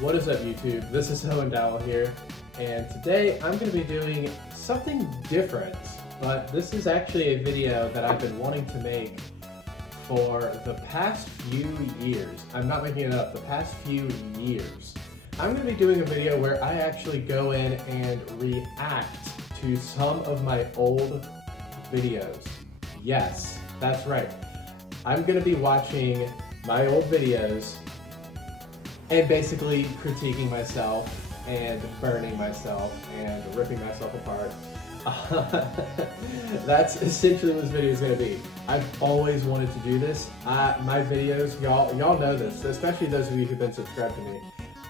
What is up, YouTube? This is Owen Dowell here, and today I'm going to be doing something different, but this is actually a video that I've been wanting to make for the past few years. I'm not making it up, the past few years. I'm going to be doing a video where I actually go in and react to some of my old videos. Yes, that's right. I'm going to be watching my old videos and basically critiquing myself and burning myself and ripping myself apart. That's essentially what this video is going to be. I've always wanted to do this. My videos, y'all know this, especially those of you who've been subscribed to me.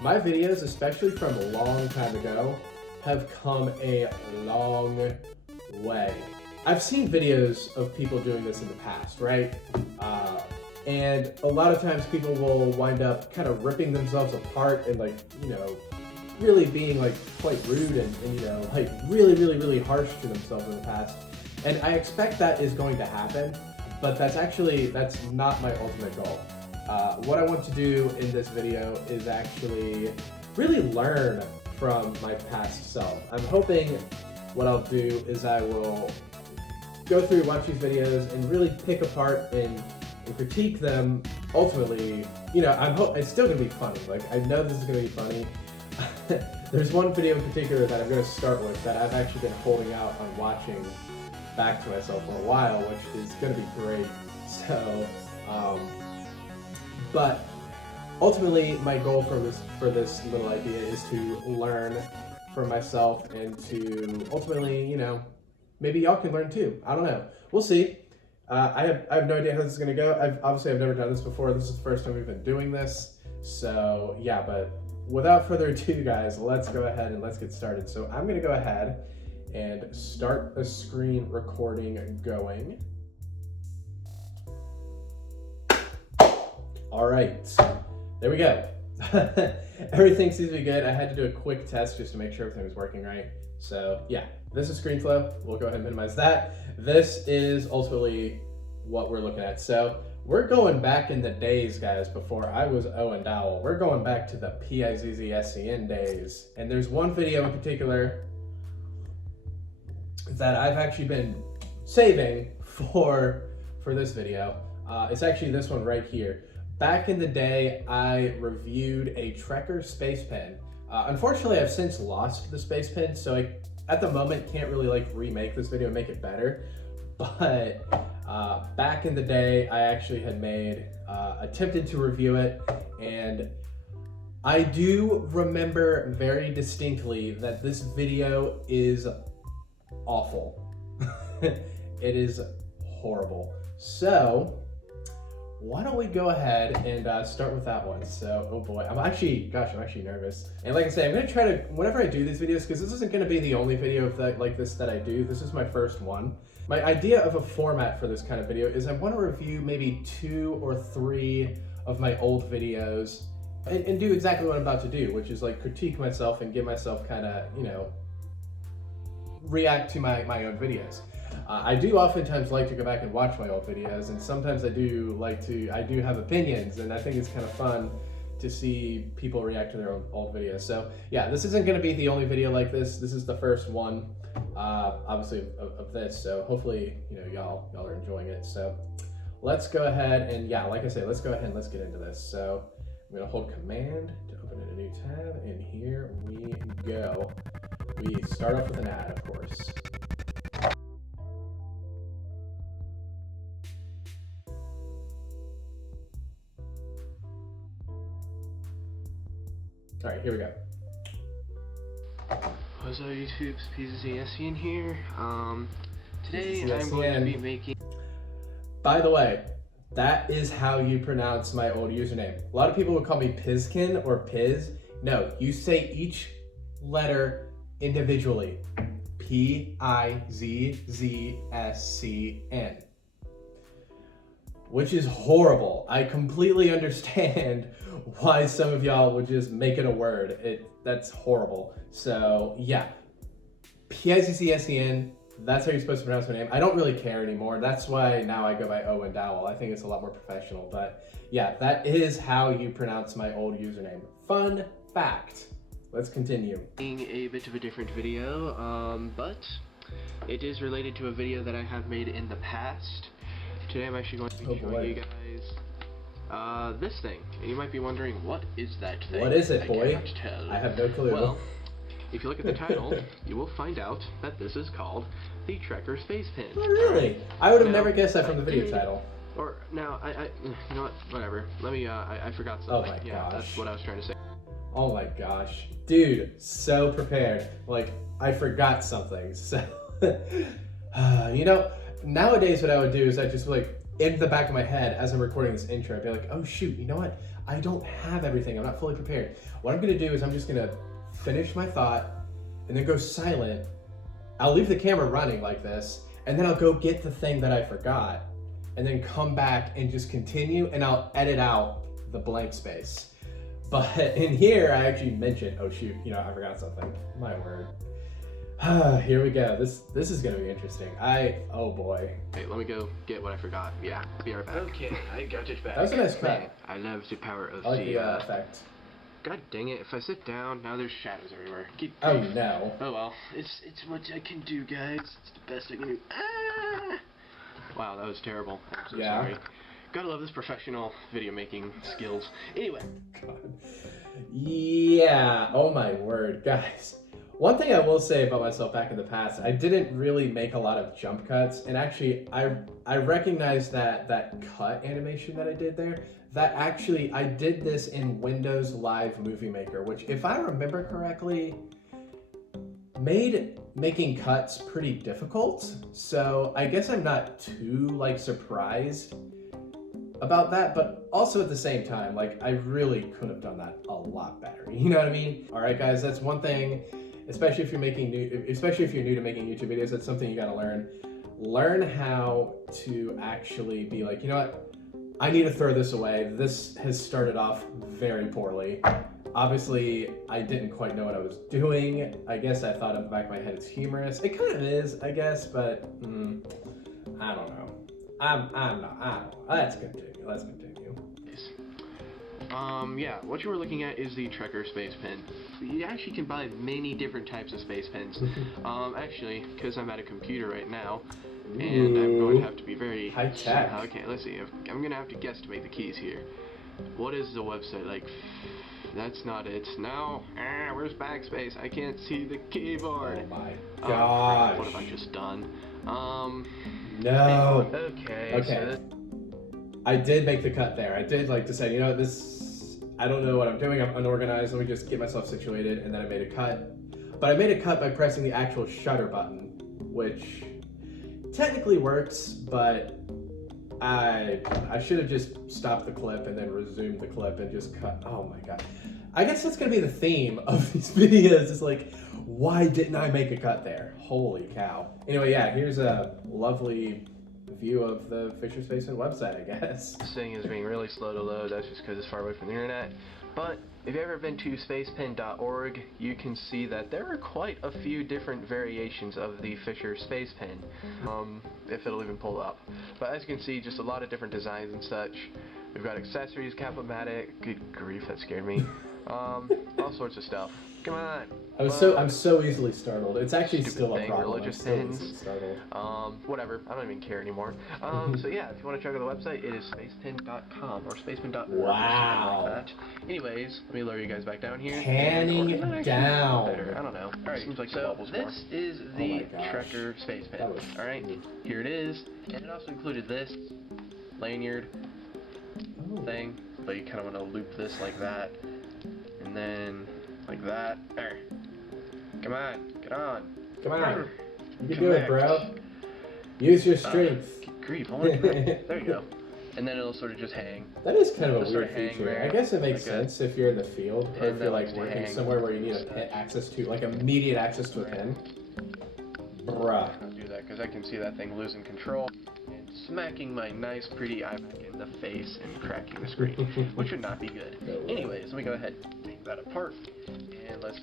My videos, especially from a long time ago, have come a long way. I've seen videos of people doing this in the past, right? And a lot of times people will wind up kind of ripping themselves apart and really being quite rude and really harsh to themselves in the past. And I expect that is going to happen, but that's not my ultimate goal. What I want to do in this video is actually really learn from my past self. I'm hoping what I'll do is I will go through, watch these videos, and really pick apart and critique them. Ultimately, it's still gonna be funny. I know this is gonna be funny. There's one video in particular that I'm gonna start with that I've actually been holding out on watching back to myself for a while, which is gonna be great. So, but ultimately, my goal for this little idea is to learn from myself and to ultimately, maybe y'all can learn too. I don't know. We'll see. I have no idea how this is going to go. I've never done this before. This is the first time we've been doing this. So yeah, but without further ado, guys, let's go ahead and let's get started. So I'm going to go ahead and start a screen recording going. All right, there we go. Everything seems to be good. I had to do a quick test just to make sure everything was working right. So yeah, this is ScreenFlow. We'll go ahead and minimize that. This is ultimately what we're looking at. So we're going back in the days, guys, before I was Owen Dowell. We're going back to the PIZZSCN days. And there's one video in particular that I've actually been saving for this video. It's actually this one right here. Back in the day, I reviewed a Trekker space pen. Unfortunately, I've since lost the space pen, so I, at the moment, can't really remake this video and make it better. But back in the day, I actually had attempted to review it, and I do remember very distinctly that this video is awful. It is horrible. So why don't we go ahead and start with that one? So, oh boy, I'm actually nervous. And like I say, I'm gonna try to, whenever I do these videos, because this isn't gonna be the only video of like this that I do. This is my first one. My idea of a format for this kind of video is I want to review maybe 2 or 3 of my old videos and do exactly what I'm about to do, which is critique myself and give myself kind of, react to my own videos. I do oftentimes like to go back and watch my old videos, and sometimes I do have opinions, and I think it's kind of fun to see people react to their own old videos. So yeah, this isn't going to be the only video like this. This is the first one, obviously, of this. So hopefully, y'all are enjoying it. So let's go ahead and, yeah, like I say, let's go ahead and let's get into this. So I'm going to hold Command to open in a new tab, and here we go. We start off with an ad, of course. All right, here we go. What's up, YouTube? It's PZSCN here. Today I'm going to be making... By the way, that is how you pronounce my old username. A lot of people would call me Pizkin or Piz. No, you say each letter individually. PIZZSCN. Which is horrible. I completely understand why some of y'all would just make it a word. That's horrible. So yeah, PIZZSCN, that's how you're supposed to pronounce my name. I don't really care anymore. That's why now I go by Owen Dowell. I think it's a lot more professional. But yeah, that is how you pronounce my old username. Fun fact. Let's continue. A bit of a different video, but it is related to a video that I have made in the past. Today I'm actually going to be showing you guys this thing. And you might be wondering, what is that thing? What is it, boy? I cannot tell. I have no clue. Well, if you look at the title, you will find out that this is called the Trekker Space Pin. Oh, really? I would have never guessed that from the video title. Or, now, you know what, whatever. Let me, I forgot something. Oh my gosh. That's what I was trying to say. Oh my gosh. Dude, so prepared. Like, I forgot something. So, you know, nowadays what I would do is I just like, in the back of my head as I'm recording this intro, I'd be like, oh shoot, you know what? I don't have everything. I'm not fully prepared. What I'm gonna do is I'm just gonna finish my thought and then go silent. I'll leave the camera running like this, and then I'll go get the thing that I forgot, and then come back and just continue, and I'll edit out the blank space. But in here, I actually mentioned, oh shoot, you know, I forgot something. My word. Here we go. This is gonna be interesting. Oh boy. Hey, let me go get what I forgot. Yeah, be right back. Okay, I got it back. That was a nice cut. I love the power of I like the effect. God dang it, if I sit down, now there's shadows everywhere. Oh no. Oh well, it's what I can do, guys. It's the best I can do. Ah! Wow, that was terrible. I'm so sorry. Gotta love this professional video making skills. Anyway. God. Yeah, oh my word, guys. One thing I will say about myself back in the past, I didn't really make a lot of jump cuts, and actually I recognize that cut animation that I did there, that actually I did this in Windows Live Movie Maker, which if I remember correctly, made making cuts pretty difficult. So I guess I'm not too like surprised about that, but also at the same time, like I really could have done that a lot better. You know what I mean? All right, guys, that's one thing. Especially if you're new to making YouTube videos, that's something you gotta learn. Learn how to actually be like, you know what? I need to throw this away. This has started off very poorly. Obviously, I didn't quite know what I was doing. I guess I thought in the back of my head it's humorous. It kind of is, I guess, but I don't know. I don't know. Let's continue. Yeah, what you were looking at is the Trekker Space Pen. You actually can buy many different types of space pens. Actually, because I'm at a computer right now, and I'm going to have to be very high tech. Okay, let's see. I'm going to have to guesstimate the keys here. What is the website like? That's not it. No. Where's backspace? I can't see the keyboard. Oh my gosh. What have I just done? No. Okay. So I did make the cut there. I did like decide, you know, I don't know what I'm doing. I'm unorganized. Let me just get myself situated. And then I made a cut. But I made a cut by pressing the actual shutter button, which technically works, but I should have just stopped the clip and then resumed the clip and just cut. Oh my god. I guess that's going to be the theme of these videos. It's like, why didn't I make a cut there? Holy cow. Anyway, yeah, here's a lovely view of the Fisher Space Pen website, I guess. This thing is being really slow to load. That's just because it's far away from the internet. But if you've ever been to spacepen.org, you can see that there are quite a few different variations of the Fisher Space Pen, if it'll even pull up. But as you can see, just a lot of different designs and such. We've got accessories, Capomatic. Good grief, that scared me. All sorts of stuff. Come on. I'm so easily startled. It's actually still a problem. Religious pins. Whatever. I don't even care anymore. So yeah, if you want to check out the website, it is spacepen.com or spacepen.org. Wow. Or something like that. Anyways, let me lower you guys back down here. Panning down. I don't know. All right. Seems like so this is the Trekker Space Pen. All right. Here it is, and it also included this lanyard thing, but you kind of want to loop this like that, and then like that. There. Come on, get on. Come on. You can do it, bro. Use your strength. Grief, there you go. And then it'll sort of just hang. That is kind of a weird feature. I guess it makes sense if you're in the field, or if you're like working somewhere where you need immediate access to a pen. Bruh. I'll do that because I can see that thing losing control and smacking my nice, pretty iMac in the face and cracking the screen, which would not be good. Anyways, let me go ahead and take that apart, and let's...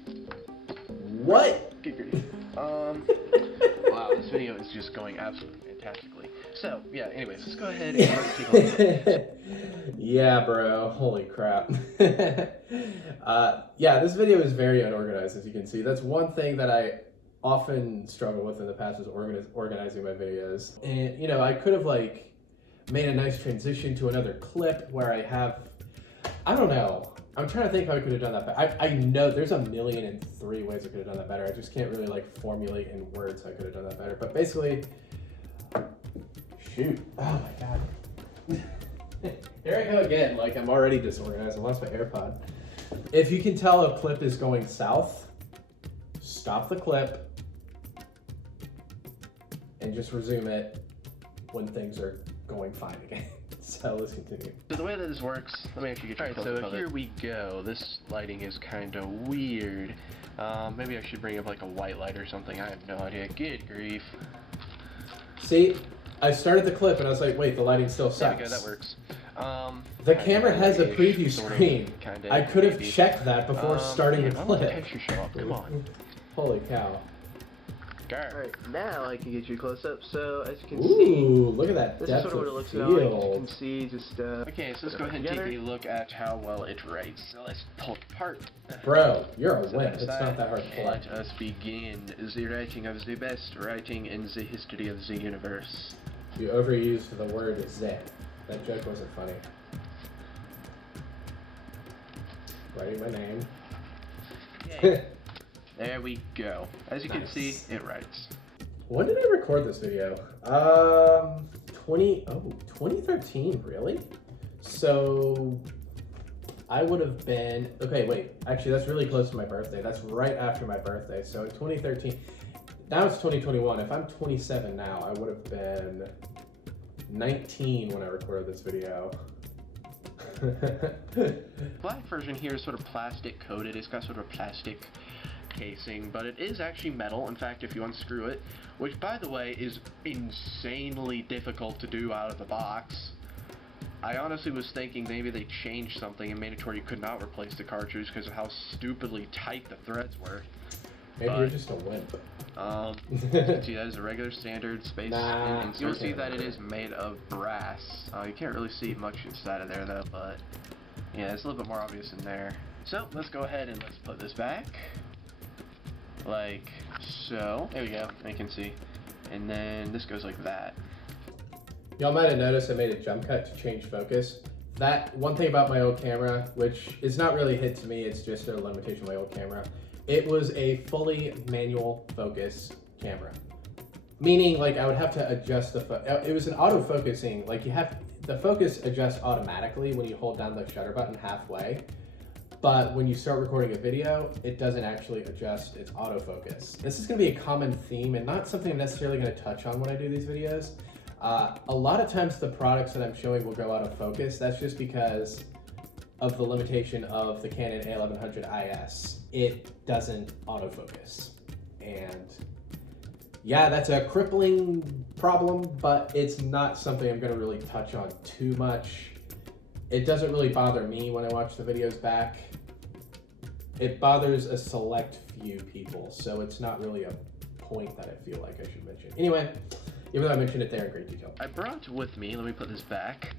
What? Good grief. Wow, this video is just going absolutely fantastically. So, yeah, anyways, let's go ahead and let's take a look at it. Yeah, bro. Holy crap. Yeah, this video is very unorganized, as you can see. That's one thing that I often struggle with in the past is organizing my videos. And, you know, I could have, like, made a nice transition to another clip where I have, I don't know. I'm trying to think how I could have done that better. I know there's 1,000,003 ways I could have done that better. I just can't really, like, formulate in words how I could have done that better. But basically, shoot. Oh, my God. Here I go again, like I'm already disorganized. I lost my AirPod. If you can tell a clip is going south, stop the clip and just resume it when things are going fine again. So let's continue. So the way that this works, let me actually get you a close-up of it. Here we go. This lighting is kind of weird. Maybe I should bring up like a white light or something. I have no idea. Good grief. See? I started the clip and I was like, wait, the lighting still sucks. There we go, that works. The camera has a preview screen. I could have checked that before starting the clip. Texture show up. Come on. Holy cow. Alright, now I can get you close up. So as you can see, see, look at that. this is sort of what it looks like. You can see just okay, so let's go ahead and take a look at how well it writes. So let's pull it apart. Bro, you're a wimp. It's not that hard to pull. Let us begin the writing of the best writing in the history of the universe. You overused the word "ze." That joke wasn't funny. Writing my name. Yay. There we go. As you can see, it writes. When did I record this video? 2013, really? So I would have been, okay, wait, actually that's really close to my birthday. That's right after my birthday. So in 2013, now it's 2021. If I'm 27 now, I would have been 19 when I recorded this video. Black version here is sort of plastic coated. It's got sort of plastic casing, but it is actually metal. In fact, if you unscrew it, which by the way is insanely difficult to do out of the box. I honestly was thinking maybe they changed something and made it to where you could not replace the cartridge because of how stupidly tight the threads were. Maybe you're just a wimp. You can see that is a regular standard space, and you'll see that it is made of brass. You can't really see much inside of there though, but yeah, it's a little bit more obvious in there. So let's go ahead and let's put this back. Like so. There we go. You can see. And then this goes like that. Y'all might have noticed I made a jump cut to change focus. That one thing about my old camera, which is not really a hit to me, it's just a limitation of my old camera. It was a fully manual focus camera. Meaning like I would have to adjust the it was an autofocusing, like the focus adjusts automatically when you hold down the shutter button halfway. But when you start recording a video, it doesn't actually adjust its autofocus. This is gonna be a common theme and not something I'm necessarily gonna touch on when I do these videos. A lot of times the products that I'm showing will go out of focus. That's just because of the limitation of the Canon A1100 IS. It doesn't autofocus. And yeah, that's a crippling problem, but it's not something I'm gonna really touch on too much. It doesn't really bother me when I watch the videos back. It bothers a select few people, so it's not really a point that I feel like I should mention. Anyway, even though I mentioned it there in great detail. I brought with me, let me put this back,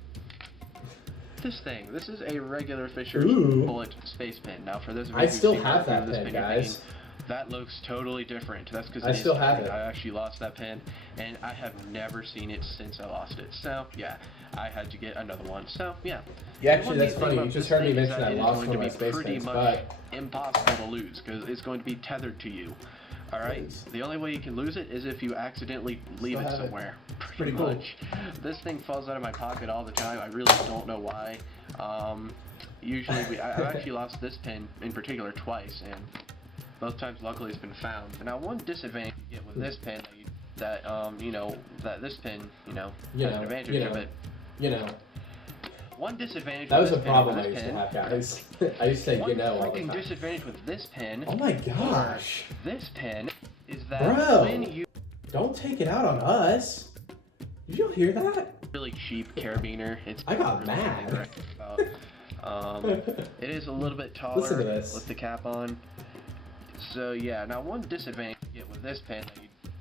this thing. This is a regular Fisher bullet space pen. Now for those of you I still have that pen, guys. That looks totally different. That's because I still have it. I actually lost that pen, and I have never seen it since I lost it. So yeah, I had to get another one. So yeah. Yeah, actually, that's funny. You just heard me mention I lost one of my space pens, but impossible to lose because it's going to be tethered to you. All right. The only way you can lose it is if you accidentally leave it somewhere. Pretty much. Cool. This thing falls out of my pocket all the time. I really don't know why. Usually, I've actually lost this pen in particular twice, and both times, luckily, it's been found. And now, one disadvantage you get with this pen, that this pen, has an advantage of it. One disadvantage. That was a problem I used to have, guys. I used to say, all the time. One disadvantage with this pen. Oh my gosh. This pen is that when you don't take it out on us. Did you hear that? Really cheap carabiner. I got mad. It is a little bit taller Listen to this. with the cap on. So yeah, now one disadvantage you get with this pen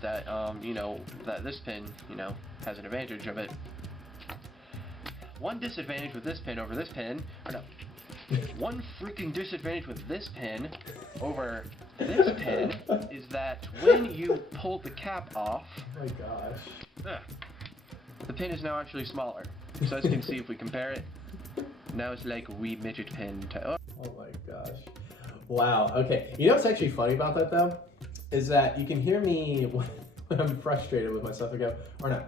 that, you know, that this pin, you know, has an advantage of it. One disadvantage with this pin over this pin, or no, one freaking disadvantage with this pin over this pin is that when you pull the cap off, oh my gosh, the pin is now actually smaller. So as you can see, if we compare it, now it's like a wee midget pin. Oh my gosh. Wow, okay. You know what's actually funny about that though? Is that you can hear me when I'm frustrated with myself. I go, or no,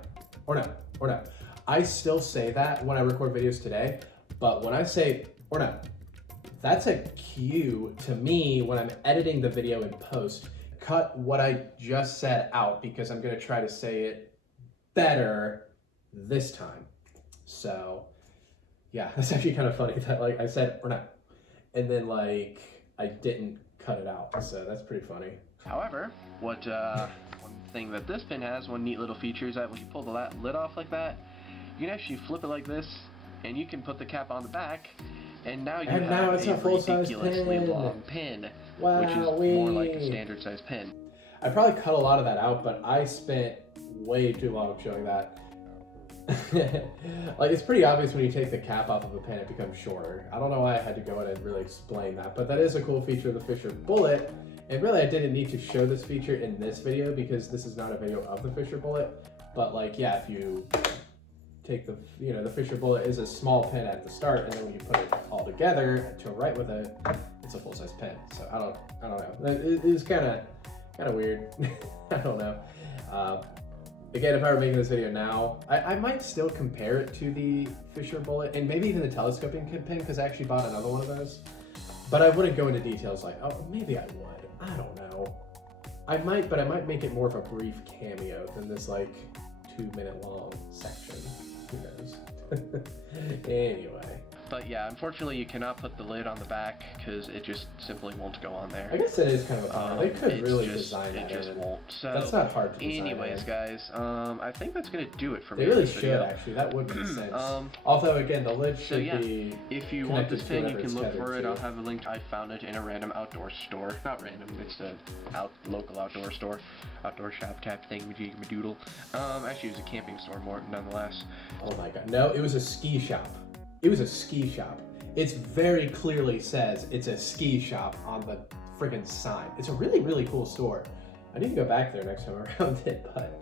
or no, or no. I still say that when I record videos today, but when I say, or no, that's a cue to me when I'm editing the video in post. Cut what I just said out because I'm gonna try to say it better this time. So yeah, that's actually kind of funny that like I said, or no, and then like I didn't cut it out. So that's pretty funny. However, one thing that this pin has, one neat little feature is that when you pull the lid off like that, you can actually flip it like this, and you can put the cap on the back, and now you have a ridiculously long pin, wow, which is more like a standard size pin. I probably cut a lot of that out, but I spent way too long showing that. Like, it's pretty obvious when you take the cap off of a pin, it becomes shorter. I don't know why I had to go in and really explain that, but that is a cool feature of the Fisher Bullet. And really, I didn't need to show this feature in this video because this is not a video of the Fisher Bullet. But like, yeah, if you take the, you know, the Fisher Bullet is a small pin at the start, and then when you put it all together to write with it, it's a full-size pin. So I don't know. It's kind of weird. I don't know. Again, if I were making this video now, I might still compare it to the Fisher Bullet and maybe even the telescoping pin because I actually bought another one of those. But I wouldn't go into details like, oh, maybe I would. I don't know. I might, but I might make it more of a brief cameo than this like 2-minute long section. Who knows? Anyway. But yeah, unfortunately you cannot put the lid on the back because it just simply won't go on there. I guess it is kind of a bummer. They could really design that. It just won't. So that's not hard to design. Anyways, guys, I think that's gonna do it for me. They really should actually. That would make sense. Although again, the lid should be. If you want this pin, you can look for it. I'll have a link. I found it in a random outdoor store. Not random. It's a local outdoor store, outdoor shop type thing. Madoodle. Actually, it was a camping store more nonetheless. Oh my god! No, it was a ski shop. It was a ski shop. It very clearly says it's a ski shop on the friggin' sign. It's a really, really cool store. I need to go back there next time around it, but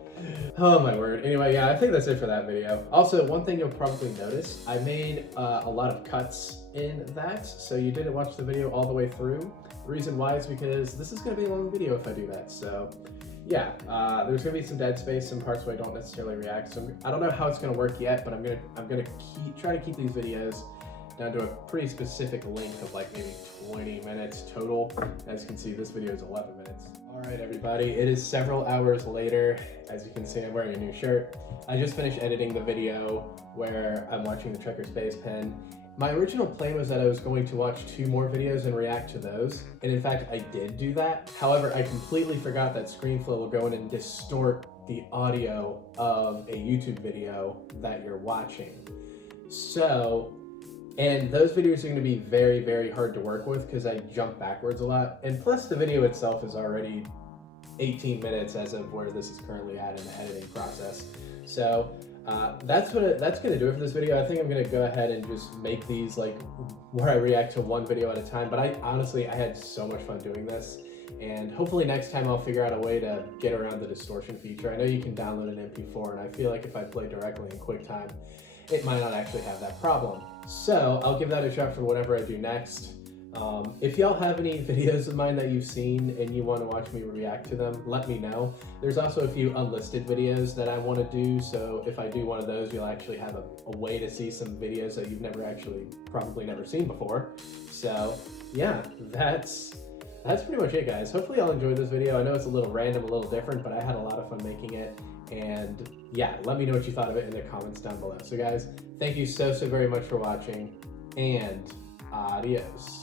oh my word. Anyway, yeah, I think that's it for that video. Also, one thing you'll probably notice, I made a lot of cuts in that, so you didn't watch the video all the way through. The reason why is because this is gonna be a long video if I do that, so yeah, there's gonna be some dead space, some parts where I don't necessarily react. So I don't know how it's gonna work yet, but I'm gonna try to keep these videos down to a pretty specific length of like maybe 20 minutes total. As you can see, this video is 11 minutes. All right, everybody, it is several hours later. As you can see, I'm wearing a new shirt. I just finished editing the video where I'm watching the Trekker Space Pen. My original plan was that I was going to watch 2 more videos and react to those, and in fact I did do that. However, I completely forgot that ScreenFlow will go in and distort the audio of a YouTube video that you're watching. So, and those videos are going to be very, very hard to work with because I jump backwards a lot, and plus the video itself is already 18 minutes as of where this is currently at in the editing process. So that's gonna do it for this video. I think I'm gonna go ahead and just make these like where I react to one video at a time, but I honestly had so much fun doing this, and hopefully next time I'll figure out a way to get around the distortion feature. I know you can download an MP4, and I feel like if I play directly in QuickTime, it might not actually have that problem. So I'll give that a shot for whatever I do next. If y'all have any videos of mine that you've seen and you want to watch me react to them, let me know. There's also a few unlisted videos that I want to do, so if I do one of those, you'll actually have a way to see some videos that you've probably never seen before. So yeah, that's pretty much it, guys. Hopefully y'all enjoyed this video. I know it's a little random, a little different, but I had a lot of fun making it. And yeah, let me know what you thought of it in the comments down below. So guys, thank you so very much for watching, and adios.